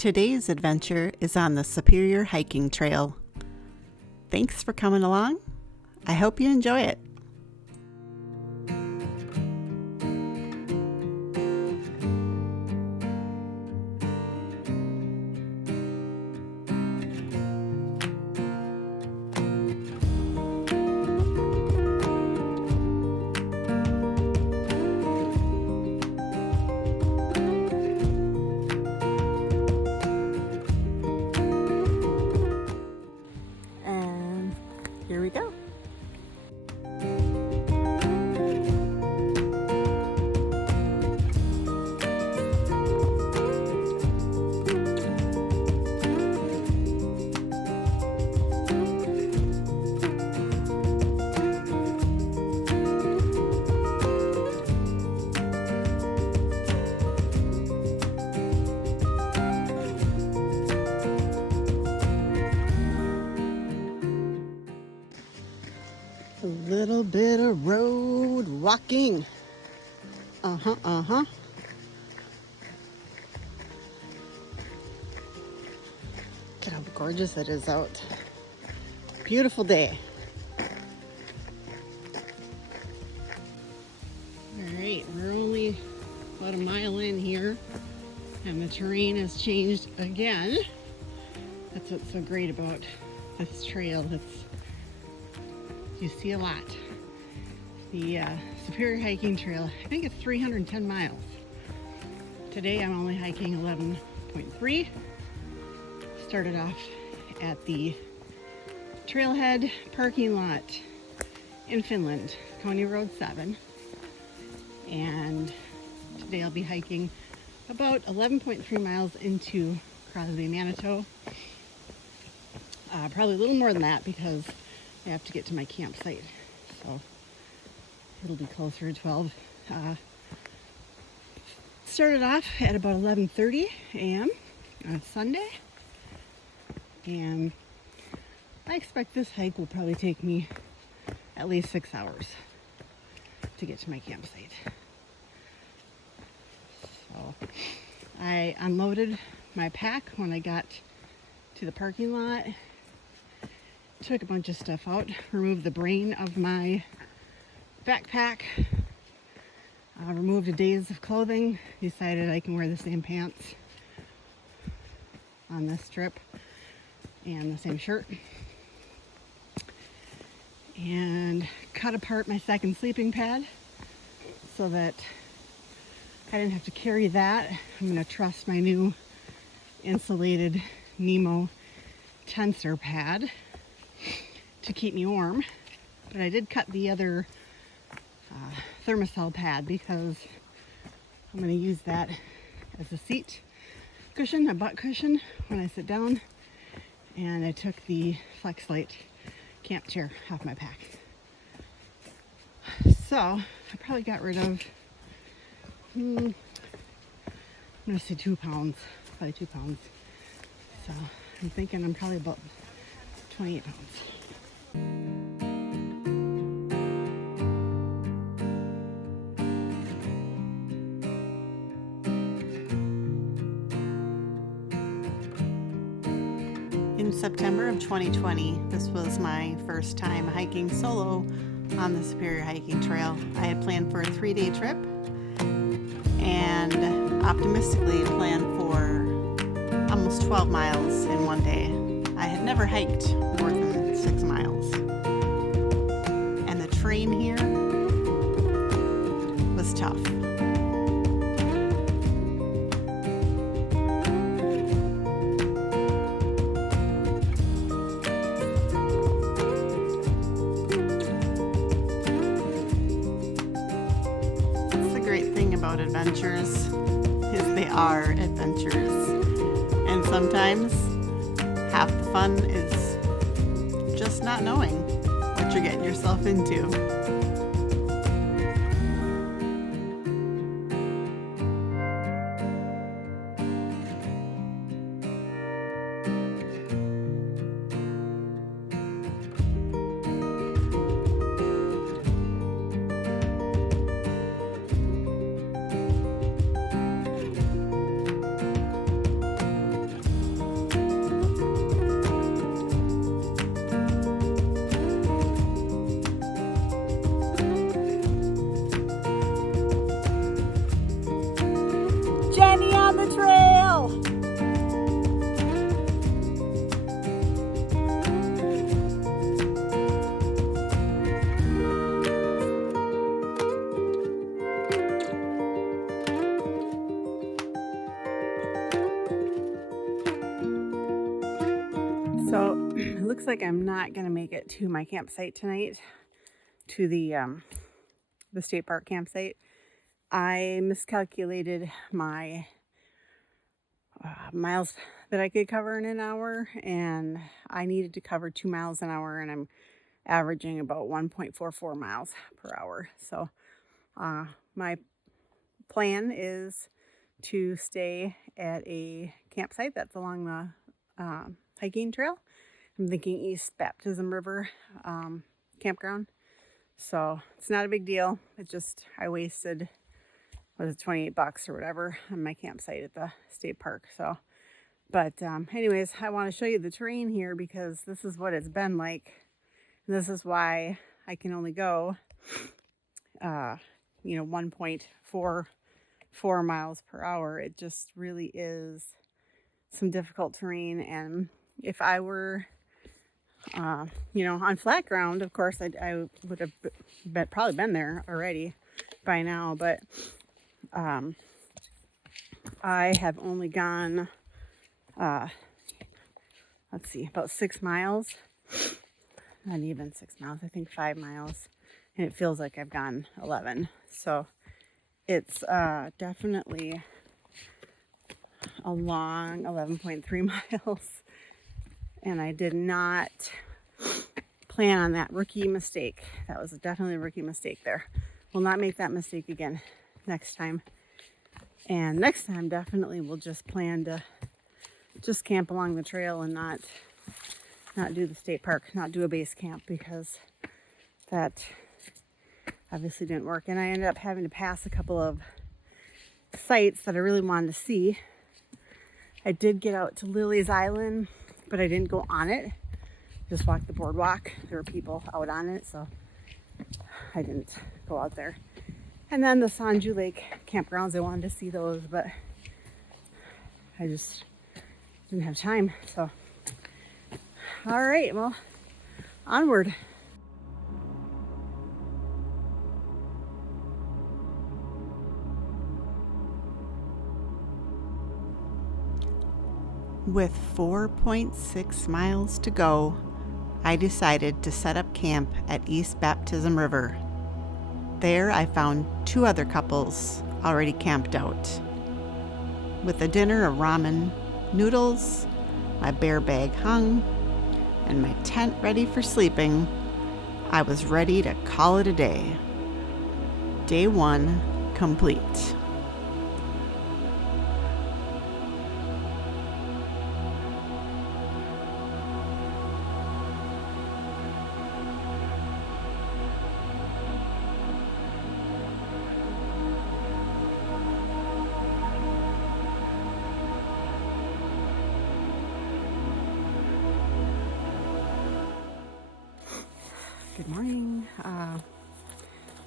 Today's adventure is on the Superior Hiking Trail. Thanks for coming along. I hope you enjoy it. Here we go. A little bit of road walking. Look at how gorgeous it is out. Beautiful day. Alright, we're only about a mile in here and the terrain has changed again. That's what's so great about this trail. You see a lot. The Superior Hiking Trail, I think it's 310 miles. Today I'm only hiking 11.3. Started off at the trailhead parking lot in Finland, County Road 7. And today I'll be hiking about 11.3 miles into Crosby, Manitou. Probably a little more than that because I have to get to my campsite, so it'll be closer to 12. Started off at about 11:30 a.m. on a Sunday, and I expect this hike will probably take me at least 6 hours to get to my campsite. So I unloaded my pack when I got to the parking lot. Took a bunch of stuff out, removed the brain of my backpack, removed a days of clothing, decided I can wear the same pants on this trip and the same shirt, and cut apart my second sleeping pad so that I didn't have to carry that. I'm going to trust my new insulated Nemo tensor pad to keep me warm, but I did cut the other thermosol pad because I'm going to use that as a seat cushion, a butt cushion when I sit down, and I took the FlexLight camp chair off my pack. So I probably got rid of I'm going to say 2 pounds, probably 2 pounds. So I'm thinking I'm probably about 28 pounds. In September of 2020, this was my first time hiking solo on the Superior Hiking Trail. I had planned for a 3-day trip and optimistically planned for almost 12 miles in one day. I had never hiked more than 6 miles. And the terrain here was tough. That's the great thing about adventures, is they are adventures. And sometimes half the fun is just not knowing what you're getting yourself into. It looks like I'm not gonna make it to my campsite tonight, to the state park campsite. I miscalculated my miles that I could cover in an hour, and I needed to cover 2 miles an hour, and I'm averaging about 1.44 miles per hour. So my plan is to stay at a campsite that's along the hiking trail. I'm thinking East Baptism River campground. So it's not a big deal. It's just I wasted, what is it, $28 or whatever on my campsite at the state park. So, but anyways, I want to show you the terrain here because this is what it's been like. And this is why I can only go, 1.44 miles per hour. It just really is some difficult terrain. And if I were, on flat ground, of course, I would have probably been there already by now. But I have only gone, about 6 miles. Not even 6 miles, I think 5 miles. And it feels like I've gone 11. So it's definitely a long 11.3 miles. And I did not plan on that rookie mistake. That was definitely a rookie mistake there. Will not make that mistake again next time. And next time definitely we'll just plan to just camp along the trail and not do the state park, not do a base camp, because that obviously didn't work. And I ended up having to pass a couple of sites that I really wanted to see. I did get out to Lily's Island, but I didn't go on it. Just walked the boardwalk. There were people out on it, so I didn't go out there. And then the Sanju Lake campgrounds, I wanted to see those, but I just didn't have time. So, all right, well, onward. With 4.6 miles to go, I decided to set up camp at East Baptism River. There I found 2 other couples already camped out. With a dinner of ramen noodles, my bear bag hung, and my tent ready for sleeping, I was ready to call it a day. Day 1 complete. Good morning.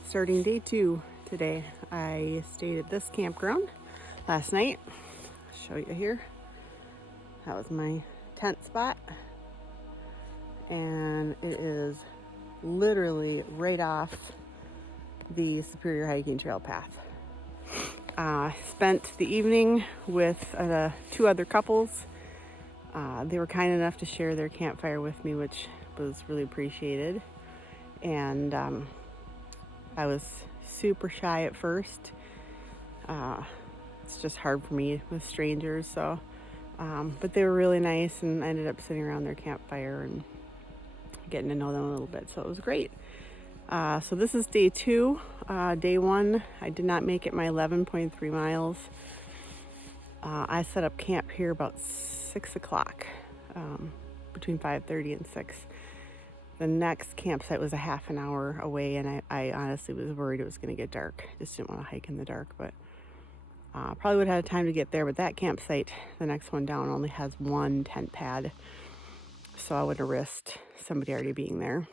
Starting day 2 today. I stayed at this campground last night. I'll show you here. That was my tent spot. And it is literally right off the Superior Hiking Trail path. Spent the evening with 2 other couples. They were kind enough to share their campfire with me, which was really appreciated. And I was super shy at first. It's just hard for me with strangers. So, but they were really nice, and I ended up sitting around their campfire and getting to know them a little bit. So it was great. So this is day 2. Day 1, I did not make it my 11.3 miles. I set up camp here about 6 o'clock, between 5:30 and 6. The next campsite was a half an hour away, and I honestly was worried it was going to get dark. Just didn't want to hike in the dark, but probably would have had time to get there. But that campsite, the next one down, only has 1 tent pad, so I would have risked somebody already being there.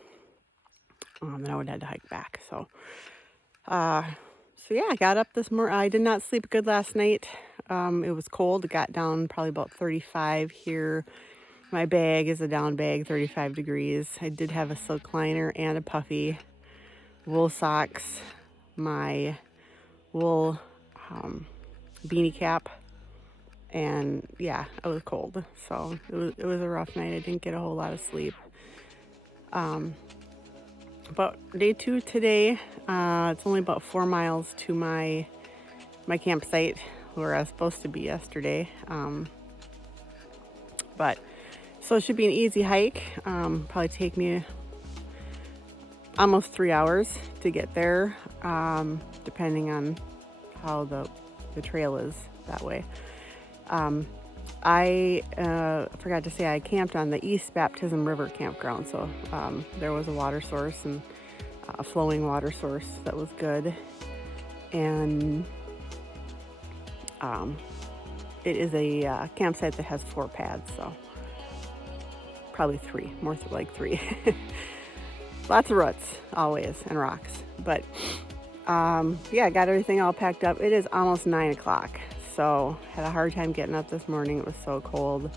And I would have had to hike back. So yeah, I got up this morning. I did not sleep good last night. It was cold. It got down probably about 35 here. My bag is a down bag, 35 degrees. I did have a silk liner and a puffy, wool socks, my wool beanie cap, And yeah, it was cold, so it was a rough night. I didn't get a whole lot of sleep. But day 2 today, it's only about 4 miles to my campsite where I was supposed to be yesterday. But so it should be an easy hike. Probably take me almost 3 hours to get there, depending on how the trail is that way. I forgot to say I camped on the East Baptism River campground, so there was a water source and a flowing water source that was good. And it is a campsite that has 4 pads, so probably 3, more like 3. Lots of ruts always and rocks, but yeah, I got everything all packed up. It is almost 9 o'clock. So had a hard time getting up this morning. It was so cold.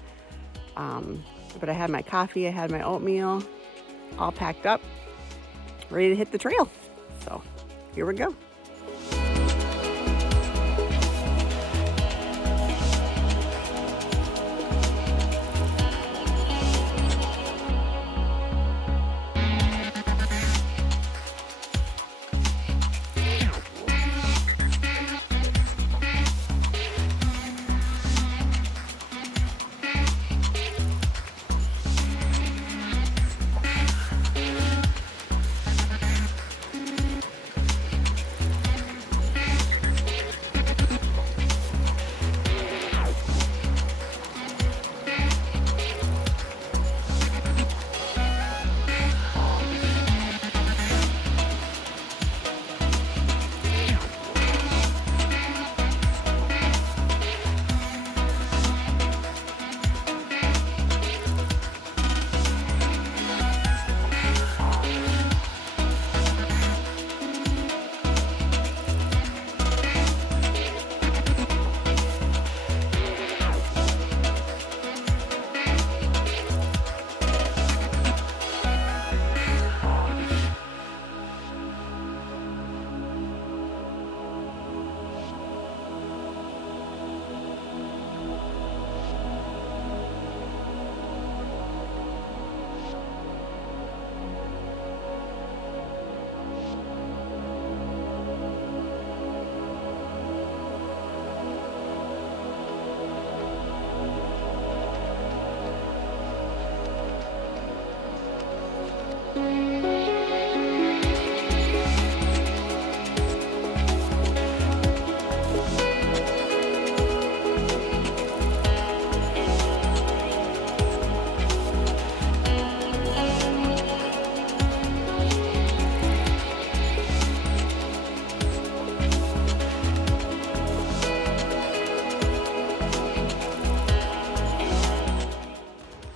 But I had my coffee, I had my oatmeal, all packed up, ready to hit the trail. So here we go.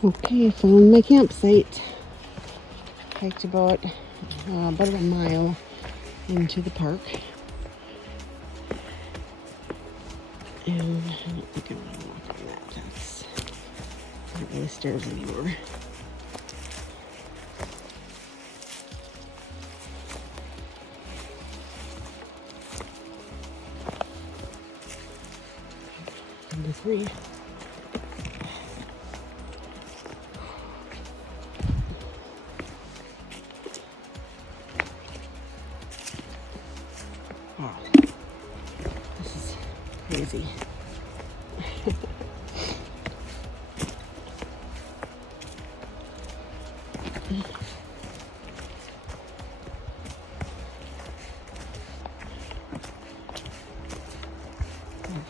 Okay, found my campsite. Hiked about a mile into the park. And I don't think I want to walk on that. That's not really stairs anymore. Number 3. Wow, this is crazy.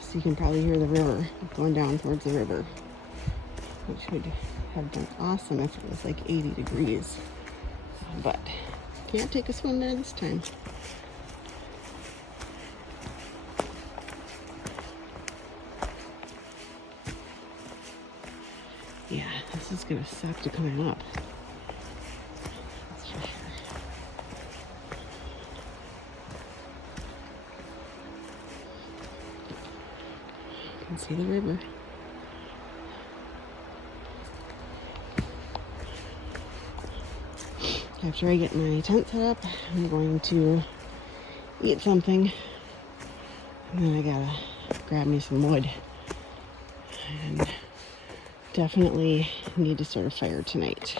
So you can probably hear the river going down towards the river, which would have been awesome if it was like 80 degrees, but can't take a swim there this time. Yeah, this is gonna suck to climb up. That's for sure. You can see the river. After I get my tent set up, I'm going to eat something, and then I gotta grab me some wood And definitely need to start a fire tonight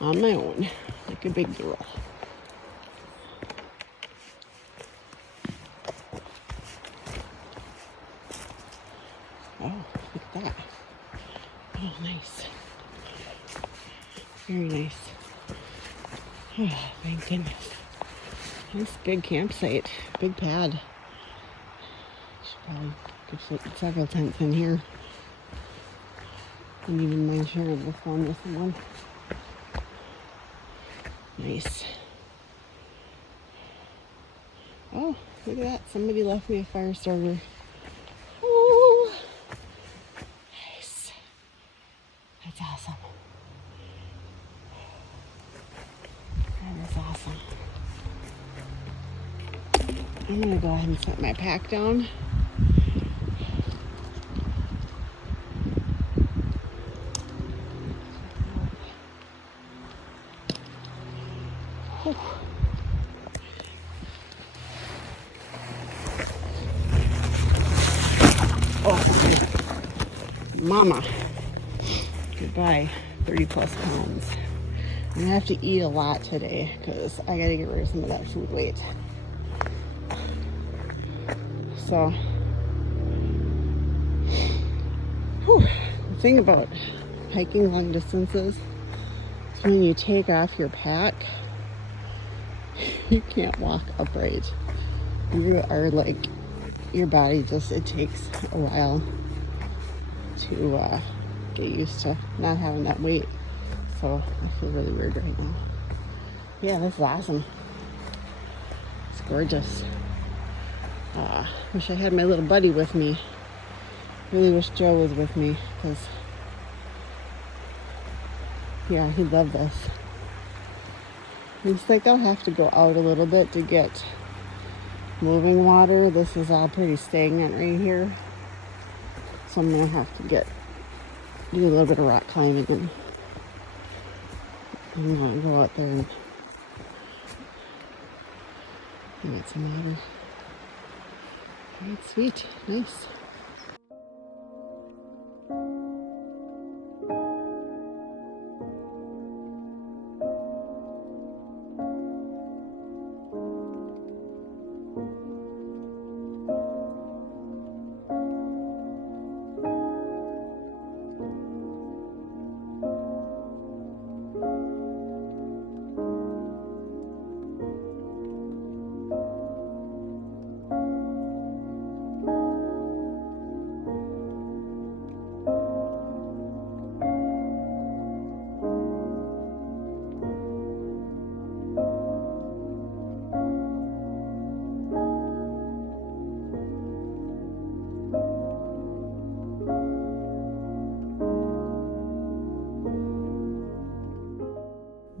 on my own, like a big girl. Oh, look at that. Oh, nice. Very nice. Oh, thank goodness. Nice big campsite. Big pad. Should probably could fit several tents in here. Wouldn't even mind sharing this one with someone. Nice. Oh, look at that. Somebody left me a fire starter. Oh, nice. That's awesome. That is awesome. I'm going to go ahead and set my pack down. Whew. Oh, mama. Goodbye, 30 plus pounds. I'm gonna have to eat a lot today because I gotta get rid of some of that food weight. So, the thing about hiking long distances is when you take off your pack, you can't walk upright. You are like, your body just, it takes a while to get used to not having that weight. So I feel really weird right now. Yeah, this is awesome. It's gorgeous. Wish I had my little buddy with me. Really wish Joe was with me because, yeah, he'd love this. It's like I'll have to go out a little bit to get moving water. This is all pretty stagnant right here. So I'm gonna have to do a little bit of rock climbing, and I'm gonna go out there and get some water. Alright, sweet, nice.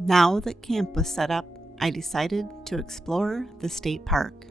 Now that camp was set up, I decided to explore the state park.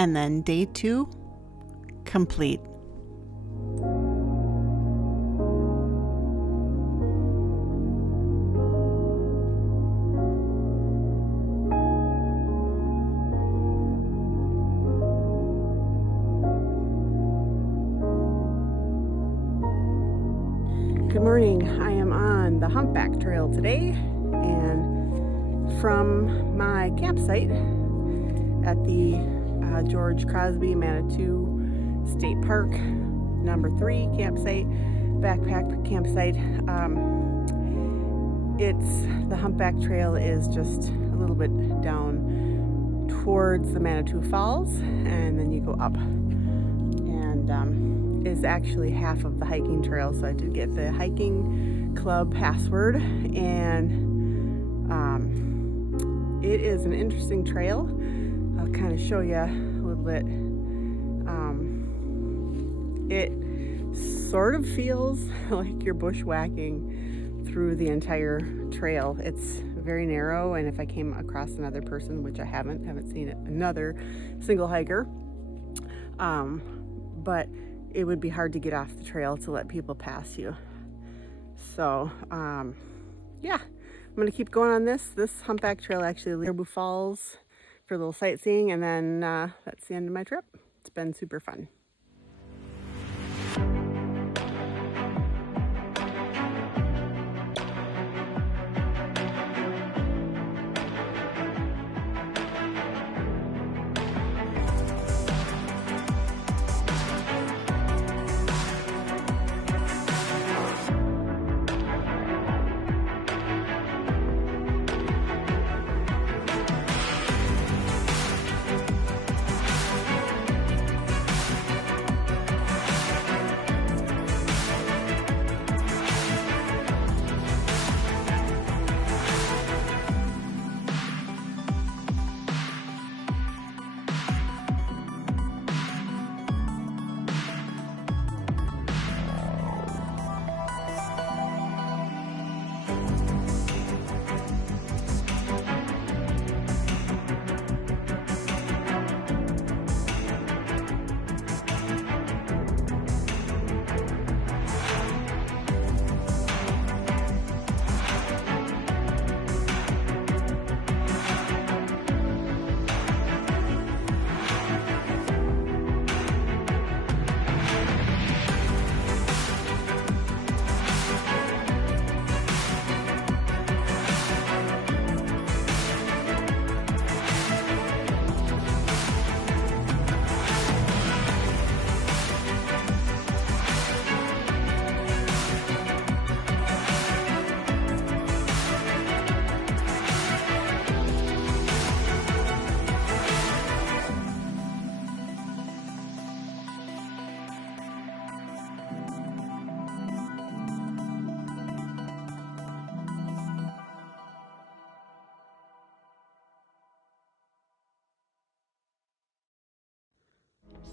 And then day 2, complete. Good morning. I am on the Humpback Trail today, and from my campsite at the George Crosby Manitou State Park number 3 campsite, backpack campsite. The Humpback Trail is just a little bit down towards the Manitou Falls, and then you go up, and is actually half of the hiking trail. So I did get the hiking club password, and it is an interesting trail. I'll kind of show you a little bit. It sort of feels like you're bushwhacking through the entire trail. It's very narrow, and if I came across another person, which I haven't seen another single hiker, but it would be hard to get off the trail to let people pass you. So yeah, I'm gonna keep going on this Humpback Trail actually leads to Crosby Falls for a little sightseeing, and then that's the end of my trip. It's been super fun.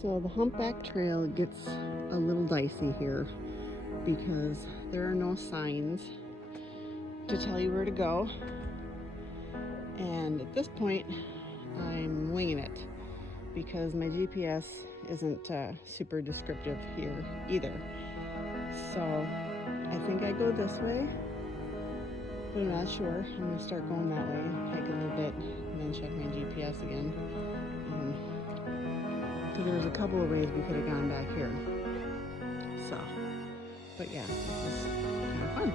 So the Humpback Trail gets a little dicey here because there are no signs to tell you where to go, and at this point I'm winging it because my GPS isn't super descriptive here either. So I think I go this way, but I'm not sure. I'm going to start going that way, hike a little bit, and then check my GPS again. So there's a couple of ways we could have gone back here. So, but yeah, this is kind of fun.